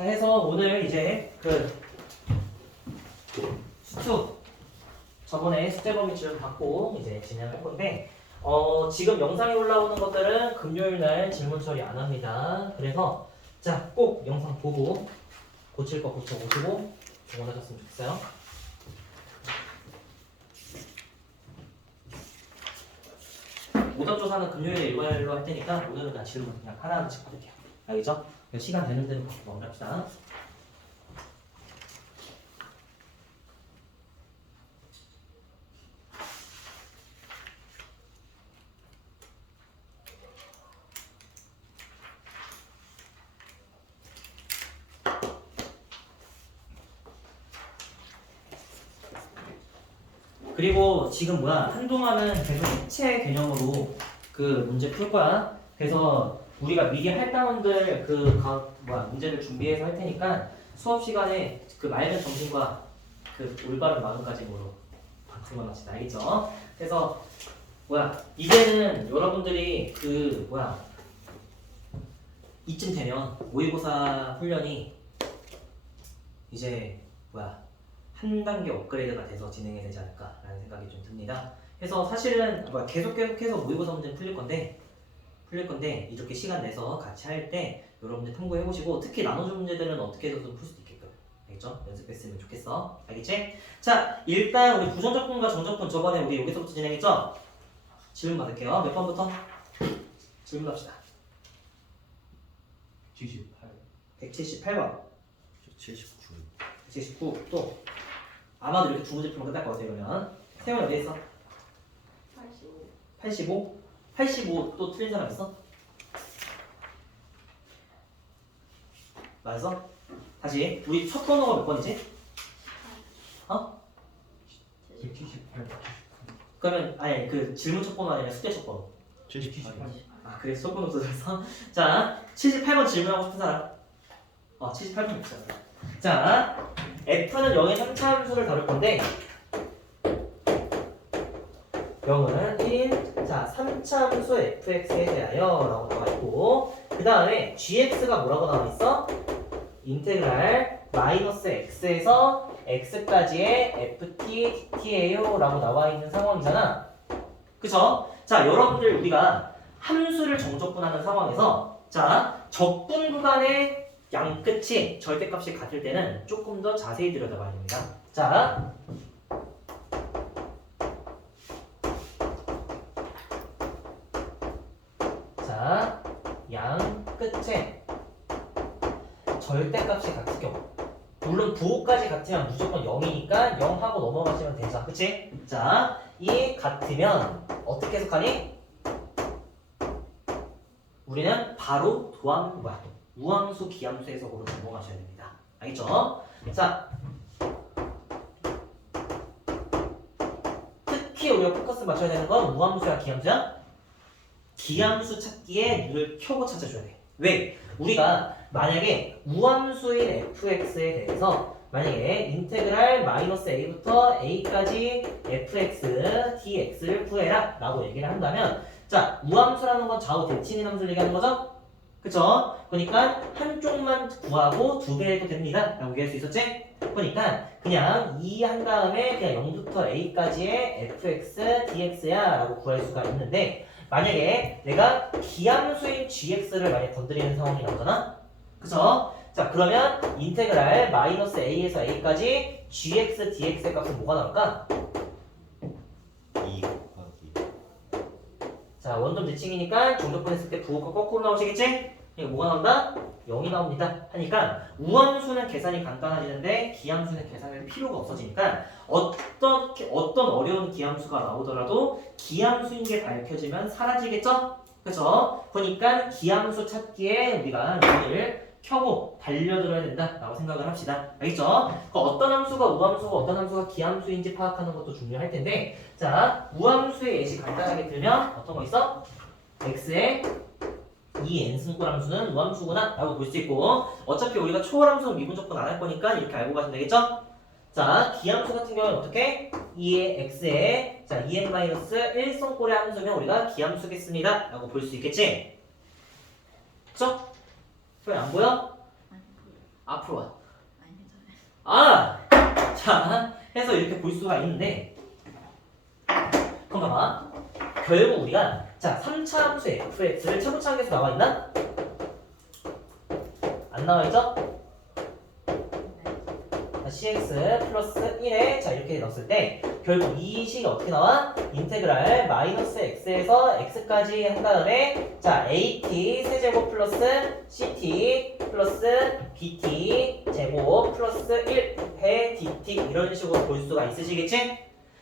자, 해서 오늘 이제 그 수투 저번에 숙제 범위 줄 받고 이제 진행할 건데 어, 지금 영상에 올라오는 것들은 금요일 날 질문 처리 안 합니다. 그래서 자, 꼭 영상 보고 고칠 거 고쳐 보시고 주문하셨으면 좋겠어요. 오답 조사는 금요일에 일괄로 할 테니까 오늘은 그냥 질문 그냥 하나하나씩 받을게요. 알겠죠? 시간 되는 대로 받고 마무리합시다. 그리고 지금 뭐야 한동안은 계속 해체 개념으로 그 문제 풀 거야. 그래서 우리가 미리 할당원들 그 가, 뭐야 문제를 준비해서 할 테니까 수업 시간에 그 맑은 정신과 그 올바른 마음가짐으로 들어갑시다. 알겠죠? 그래서 뭐야 이제는 여러분들이 그 뭐야 이쯤 되면 모의고사 훈련이 이제 뭐야 한 단계 업그레이드가 돼서 진행이 되지 않을까라는 생각이 좀 듭니다. 그래서 사실은 계속 계속해서 모의고사 문제 풀릴 건데 풀릴 건데 이렇게 시간 내서 같이 할 때 여러분들 참고해 보시고 특히 나눠준 문제들은 어떻게 해서든 풀 수도 있게끔 알겠죠? 연습했으면 좋겠어. 알겠지? 자 일단 우리 부정적분과 정적분 저번에 우리 여기서부터 진행했죠? 질문 받을게요. 몇 번부터? 질문 합시다. 78 178번, 79 179. 또 아마도 이렇게 두 문제 풀면 끝날 것 같아요. 그러면 세훈이 어디 있어? 85? 85 또 틀린 사람 있어? 맞았어? 다시. 우리 첫 번호가 몇 번이지? 178 그러면 아니 그 질문 첫 번호 아니라 숙제 첫 번호. 78 아 그래 번호 없어져서. 자 78번 질문하고 싶은 사람. 어 78번 있어 자 F는 0의 3차 함수를 다룰 건데 0은 1인 자 3차 함수 fx에 대하여 라고 나와 있고 그 다음에 gx가 뭐라고 나와 있어? 인테그랄 마이너스 x에서 x까지의 ft dt예요 라고 나와 있는 상황이잖아 그쵸? 자 여러분들 우리가 함수를 정적분하는 상황에서 자 적분 구간의 양 끝이 절대값이 같을 때는 조금 더 자세히 들여다봐야 됩니다. 자 자, 양 끝에 절대값이 같을 경우 물론 부호까지 같으면 무조건 0이니까 0하고 넘어가시면 되죠. 그치? 자, 이 같으면 어떻게 해석하니? 우리는 바로 도함, 뭐야, 우함수, 기함수 해석으로 넘어가셔야 됩니다. 알겠죠? 자, 특히 우리가 포커스 맞춰야 되는 건 우함수야, 기함수야? 기함수 찾기에 눈을 켜고 찾아줘야 돼. 왜? 우리가 만약에 우함수인 fx에 대해서 만약에 인테그랄 마이너스 a부터 a까지 fx dx를 구해라 라고 얘기를 한다면 자 우함수라는 건 좌우 대칭인 함수를 얘기하는 거죠? 그쵸? 그러니까 한쪽만 구하고 두배 해도 됩니다 라고 얘기할 수 있었지? 그러니까 그냥 2한 다음에 그냥 0부터 a까지의 fx dx야 라고 구할 수가 있는데 만약에 내가 기함수인 gx를 만약 건드리는 상황이 나오잖아? 그쵸? 자 그러면 인테그랄 마이너스 a에서 a까지 gx dx의 값은 뭐가 나올까? 2 곱하기 자 원점 대칭이니까 정적분 했을 때 부호가 거꾸로 나오시겠지? 이거 뭐가 나온다? 0이 나옵니다 하니까 우함수는 계산이 간단해지는데 기함수는 계산할 필요가 없어지니까 어떤 어떤 어려운 기함수가 나오더라도 기함수인 게 밝혀지면 사라지겠죠? 그죠? 그러니까 기함수 찾기에 우리가 눈을 켜고 달려들어야 된다라고 생각을 합시다. 알겠죠? 그 어떤 함수가 우함수고 어떤 함수가 기함수인지 파악하는 것도 중요할 텐데 자 우함수의 예시 간단하게 들면 어떤 거 있어? x의 이 n승골 함수는 우함수구나 라고 볼 수 있고 어차피 우리가 초월함수는 미분적분 안할 거니까 이렇게 알고 가시면 되겠죠? 자 기함수 같은 경우는 어떻게? 2의 x에 자 2n-1승골의 함수면 우리가 기함수겠습니다 라고 볼 수 있겠지? 그쵸? 표현 안 보여? 앞으로 와. 아! 자, 해서 이렇게 볼 수가 있는데 그럼 봐봐. 결국 우리가 자, 3차 함수 fx를 최고차 항에서 나와 있나? 안 나와 있죠? cx 플러스 1에 자 이렇게 넣었을 때 결국 이 식이 어떻게 나와? 인테그랄 마이너스 x에서 x까지 한 다음에 자 at 세제곱 플러스 ct 플러스 bt 제곱 플러스 1해 dt 이런 식으로 볼 수가 있으시겠지?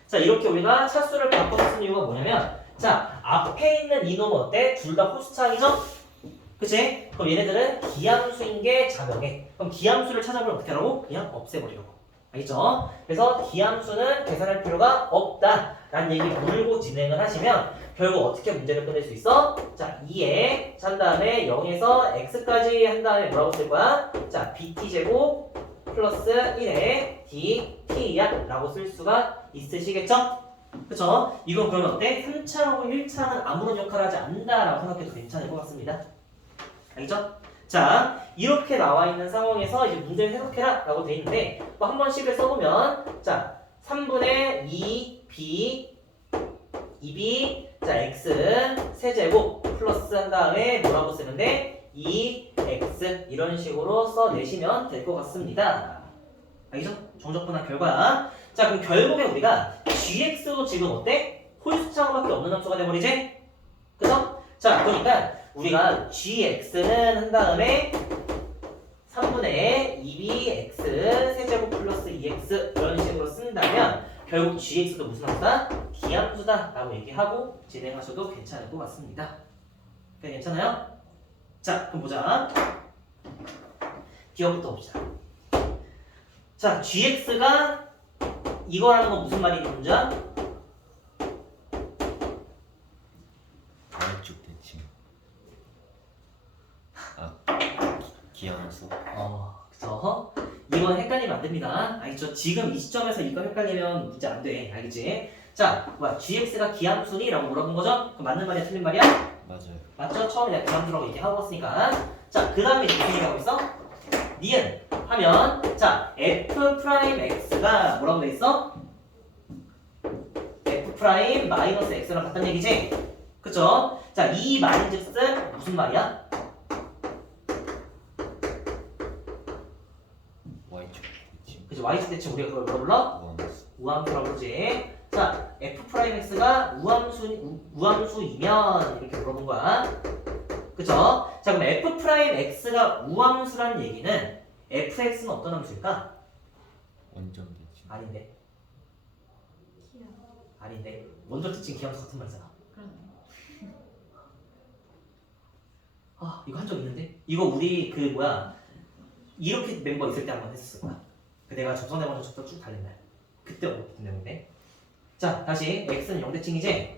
자 이렇게 우리가 차수를 바꿔서 쓴 이유가 뭐냐면 자 앞에 있는 이놈은 어때? 둘 다 호수창이죠? 그치? 그럼 얘네들은 기함수인 게 자명해. 그럼 기함수를 찾아보면 어떻게 하라고? 그냥 없애버리라고. 알겠죠? 그래서 기함수는 계산할 필요가 없다. 라는 얘기 물고 진행을 하시면 결국 어떻게 문제를 끝낼 수 있어? 자, 2에 한 다음에 0에서 x까지 한 다음에 뭐라고 쓸 거야? 자, bt제곱 플러스 1에 dt야 라고 쓸 수가 있으시겠죠? 그쵸? 이건 그러면 어때? 3차하고 1차는 아무런 역할을 하지 않는다라고 생각해도 괜찮을 것 같습니다. 알겠죠? 자, 이렇게 나와 있는 상황에서 이제 문제를 해석해라 라고 돼 있는데 뭐 한 번씩을 써보면 자, 3분의 2b 2b 자, x 세제곱 플러스 한 다음에 뭐라고 쓰는데 2x 이런 식으로 써내시면 될 것 같습니다. 알겠죠? 정적분한 결과 자, 그럼 결국에 우리가 gx도 지금 어때? 홀수창밖에 없는 함수가 돼버리지? 그죠? 자, 그러니까 우리가 gx는 한 다음에 3분의 2bx 세제곱 플러스 2x 이런 식으로 쓴다면 결국 gx도 무슨 함수다? 기함수다 라고 얘기하고 진행하셔도 괜찮을 것 같습니다. 괜찮아요? 자 그럼 보자. 기억부터 봅시다. 자 gx가 이거라는 건 무슨 말이 문제야? Y축 대칭 아 기함수 어, 그쵸? 이건 헷갈리면 안 됩니다. 알겠죠? 지금 이 시점에서 이거 헷갈리면 문제 안 돼. 알겠지? 자, 뭐야? gx가 기함수니? 라고 물어본 거죠? 그럼 맞는 말이야? 틀린 말이야? 맞아요 맞죠? 처음에 내가 기함수라고 얘기하고 왔으니까. 자, 그 다음에 무슨 얘기하고 있어? 니은 하면, 자, f 프라임 x가 뭐라고 돼 있어? f 프라임 마이너스 x랑 같다는 얘기지? 그쵸? 자, 이 말인 즉슨 무슨 말이야? Y축 그죠? y축 대칭 우리가 그걸 뭐라 불러? 우함수 우함수라고 그러지. 자, f 프라임 x가 우함수 우- 우함수이면 이렇게 물어본 거야. 그죠? 자, 그럼 f 프라임 x가 우함수란 얘기는 fx는 어떤 함수일까? 원점 대칭 아닌데. 아닌데. 원점 특징 기함수 같은 말이잖아. 그러네. 아, 이거 한 적 있는데? 이거 우리 그 뭐야 이렇게 멤버 있을 때 한 번 했었을 거야. 그 내가 접선해 먼저 접선 쭉 달린 날. 그때 어떤 내용인데? 자, 다시 x는 0 대칭이지?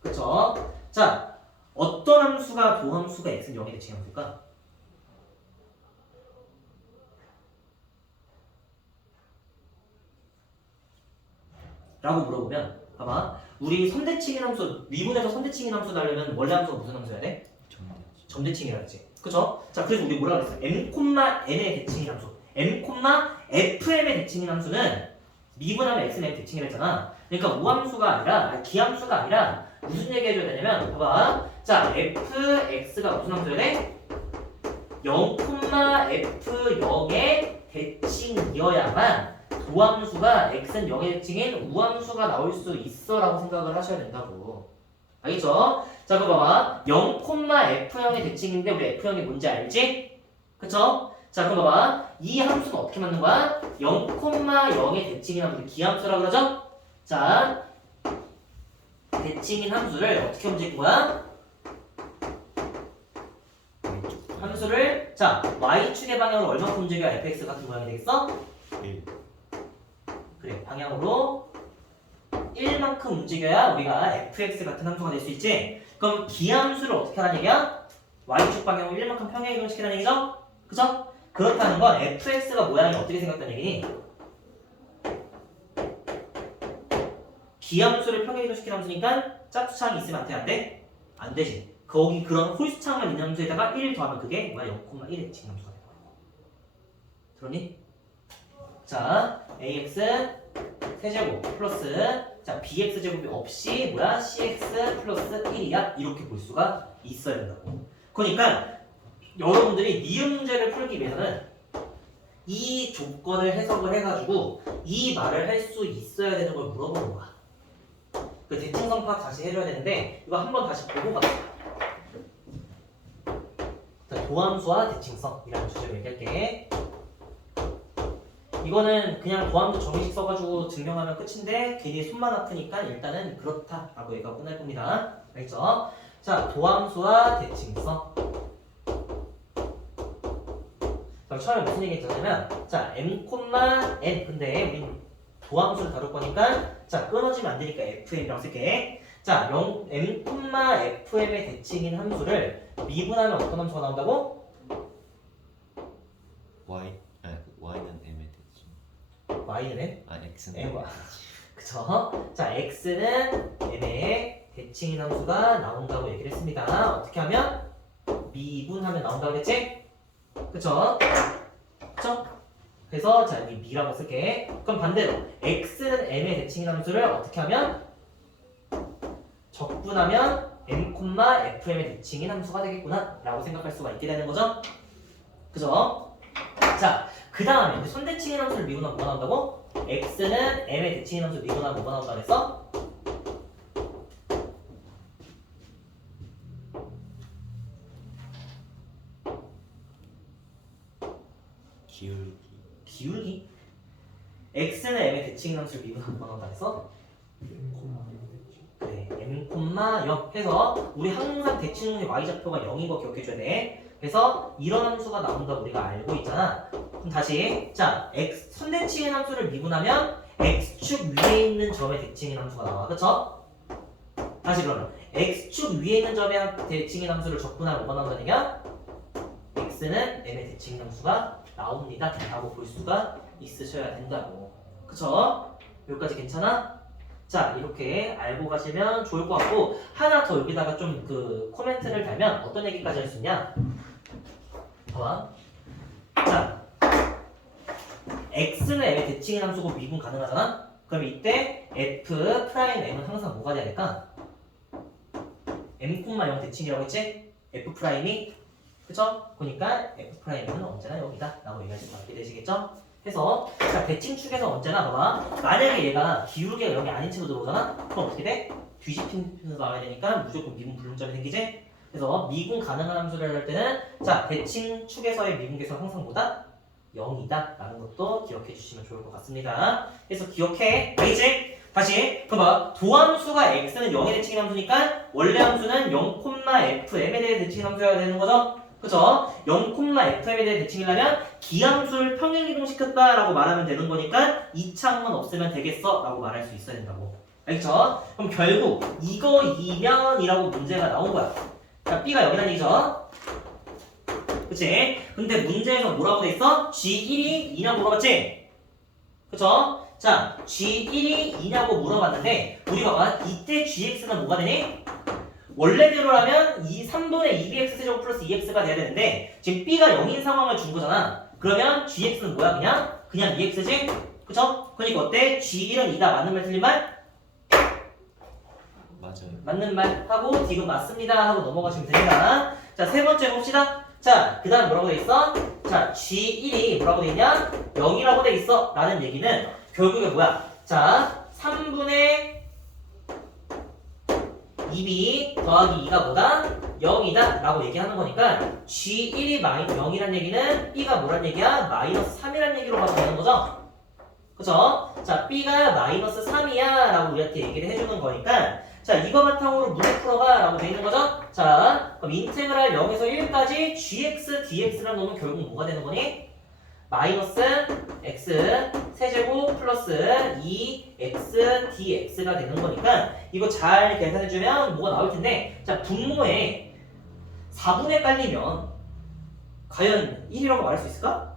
그쵸? 자, 함수가 도함수가 x는 0의 대칭 함수일까? 라고 물어보면 봐봐 우리 선대칭인 함수 미분에서 선대칭인 함수 나려면 원래 함수가 무슨 함수여야 돼? 점대칭 점대칭이라 했지 그쵸? 자 그래서 우리 뭐라 그랬어? m, n의 대칭인 함수 m, fm의 대칭인 함수는 미분하면 x는 m 대칭이라 했잖아 그러니까 우함수가 아니라 아니, 기함수가 아니라 무슨 얘기 해줘야 되냐면 봐봐 자 fx가 무슨 함수여야 돼? 0, f0의 대칭이어야만 도함수가 x는 0의 대칭인 우함수가 나올 수 있어 라고 생각을 하셔야 된다고 알겠죠? 자 그럼 봐봐 0, f0의 대칭인데 우리 f0이 뭔지 알지? 그쵸? 자 그럼 봐봐 이 함수는 어떻게 맞는 거야? 0, 0의 대칭이라면 우리 기함수라고 그러죠? 자 대칭인 함수를 어떻게 움직인 거야? 함수를 자 y축의 방향으로 얼마큼 움직여야 fx 같은 모양이 되겠어? 1 그래 방향으로 1만큼 움직여야 우리가 fx 같은 함수가 될 수 있지 그럼 기함수를 어떻게 하는 얘기야? y축 방향으로 1만큼 평행 이동시키는 얘기죠? 그죠? 그렇다는 건 fx가 모양이 어떻게 생겼다는 얘기니? 기함수를 평행 이동시키는 함수니까 짝수창이 있으면 안 돼? 안 돼? 안 되지 거기 그런 홀수창만 있는 함수에다가 1 더하면 그게 뭐야 0,1의 대칭 함수가 되는 거야. 들었니? 자, ax 세제곱 플러스 자 bx 제곱이 없이 뭐야 cx 플러스 1이야 이렇게 볼 수가 있어야 된다고. 그러니까 여러분들이 니은 문제를 풀기 위해서는 이 조건을 해석을 해가지고 이 말을 할 수 있어야 되는 걸 물어보는 거야. 그 대칭성 파악 다시 해줘야 되는데 이거 한번 다시 보고 가자. 자, 도함수와 대칭성이라는 주제로 얘기할게. 이거는 그냥 도함수 정의식 써가지고 증명하면 끝인데 괜히 손만 아프니까 일단은 그렇다라고 얘기하고 끝날 겁니다. 알겠죠? 자, 도함수와 대칭성. 자, 처음에 무슨 얘기 했잖아요? 자, m, n. 근데 우린 도함수를 다룰 거니까 자, 끊어지면 안 되니까 fm이라고 쓸게. 자, 0, m, fm의 대칭인 함수를 미분하면 어떤 함수가 나온다고? y 아 y는 m의 대칭. y는 m? 아 x는 m. m의 그쵸? 자, x는 m의 대칭인 함수가 나온다고 얘기를 했습니다. 어떻게 하면? 미분하면 나온다고 그랬지? 그쵸? 그쵸? 그래서 자, 여기 미라고 쓸게. 그럼 반대로 x는 m의 대칭인 함수를 어떻게 하면? 적분하면 m, fm의 대칭인 함수가 되겠구나 라고 생각할 수가 있게 되는 거죠? 그죠? 자, 그 다음에 손대칭인 함수를 미분하면 뭐가 나온다고? x는 m의 대칭인 함수 미분하면 뭐가 나온다 그랬어? 기울기 기울기 x는 m의 대칭인 함수를 미분하면 뭐가 나온다 그랬어? 그래 m, 0 해서 우리 항상 대칭의 y좌표가 0인 거 기억해줘야 돼 그래서 이런 함수가 나온다고 우리가 알고 있잖아 그럼 다시 자 x 선대칭인 함수를 미분하면 x축 위에 있는 점의 대칭인 함수가 나와 그쵸? 다시 그러면 x축 위에 있는 점의 대칭인 함수를 적분하면 뭐가 나온다는 얘기야? x는 m의 대칭인 함수가 나옵니다. 라고 볼 수가 있으셔야 된다고. 그쵸? 여기까지 괜찮아? 자 이렇게 알고 가시면 좋을 것 같고 하나 더 여기다가 좀 그 코멘트를 달면 어떤 얘기까지 할 수 있냐? 봐봐. 자 x는 m의 대칭인 함수고 미분 가능하잖아? 그럼 이때 f 프라임 m은 항상 뭐가 돼야 될까? M, 0 대칭이라고 했지? F 프라임이 그쵸? 그러니까 f 프라임은 언제나 여기다 라고 얘기할 수가 있게 되시겠죠? 해서 자 대칭 축에서 언제나 봐봐 만약에 얘가 기울기가 0이 아닌 채로 들어오잖아? 그럼 어떻게 돼? 뒤집힌 나와야 되니까 무조건 미분 불능점이 생기지? 그래서 미분 가능한 함수를 할 때는 자 대칭 축에서의 미분 계수가 항상 뭐다? 0이다 라는 것도 기억해 주시면 좋을 것 같습니다 그래서 기억해 알겠지? 다시 봐봐 도함수가 x는 0의 대칭인 함수니까 원래 함수는 0, fm에 대해 대칭인 함수여야 되는 거죠? 그죠? 0,fm에 대해 대칭이려면 기함수를 평행 이동시켰다라고 말하면 되는 거니까 이 창만 없으면 되겠어 라고 말할 수 있어야 된다고 알겠죠? 그럼 결국 이거이면 이라고 문제가 나온 거야 자 B가 여기란 얘기죠 그치? 근데 문제에서 뭐라고 돼 있어? G1이 2냐고 물어봤지? 그쵸? 자 G1이 2냐고 물어봤는데 우리가 봐 이때 GX는 뭐가 되니? 원래대로라면 이 3분의 2bx 제곱 플러스 2x가 돼야 되는데 지금 b가 0인 상황을 준 거잖아 그러면 gx는 뭐야 그냥? 그냥 2x지? 그쵸? 그러니까 어때? g1은 2다 맞는 말 틀린 말? 맞아요 맞는 말 하고 지금 맞습니다 하고 넘어가시면 됩니다 자 세 번째 봅시다 자 그 다음 뭐라고 돼 있어? 자 g1이 뭐라고 돼 있냐? 0이라고 돼 있어 라는 얘기는 결국에 뭐야? 자 3분의 2b 더하기 2가 뭐다? 0이다 라고 얘기하는 거니까 g1이 마이 0이란 얘기는 b가 뭐란 얘기야? 마이너스 3이란 얘기로 가도 되는 거죠? 그쵸? 자 b가 마이너스 3이야 라고 우리한테 얘기를 해주는 거니까 자 이거 바탕으로 문제 풀어봐 라고 돼 있는 거죠? 자 그럼 인테그랄 0에서 1까지 gx dx를 놓으면 결국 뭐가 되는 거니? 마이너스 x 세제곱 플러스 2x dx가 되는 거니까 이거 잘 계산해주면 뭐가 나올 텐데 자 분모에 4분의 깔리면 과연 1이라고 말할 수 있을까?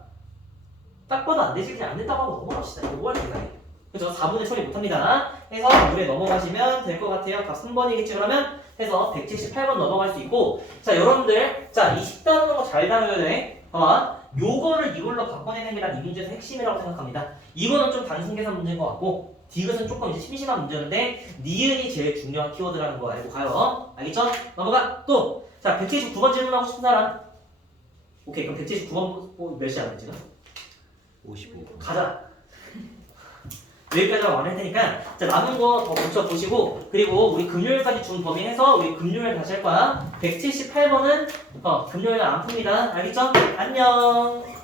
딱 봐도 안 되지. 그냥 안 된다고 하고 넘어갑시다. 이거 할 계산해 그죠? 4분의 처리 못합니다. 그래서 물에 넘어가시면 될 것 같아요. 답 3번이겠지 그러면? 해서 178번 넘어갈 수 있고. 자 여러분들 자이 식다루는 거잘 다뤄야 돼 봐봐 요거를 이걸로 바꿔내는 게 난 이 문제에서 핵심이라고 생각합니다 이거는 좀 단순 계산 문제인 것 같고 디귿은 조금 이제 심심한 문제인데 니은이 제일 중요한 키워드라는 거 알고 가요 알겠죠? 넘어가 또 자 179번 질문하고 싶은 사람 오케이 그럼 179번 몇 시야 지금? 55번. 가자. 여기까지 완할 테니까 자 남은 거더 붙여 보시고 그리고 우리 금요일까지 준 범위 해서 우리 금요일 다시 할 거야. 178번은 어 금요일 안 풉니다. 알겠죠? 안녕.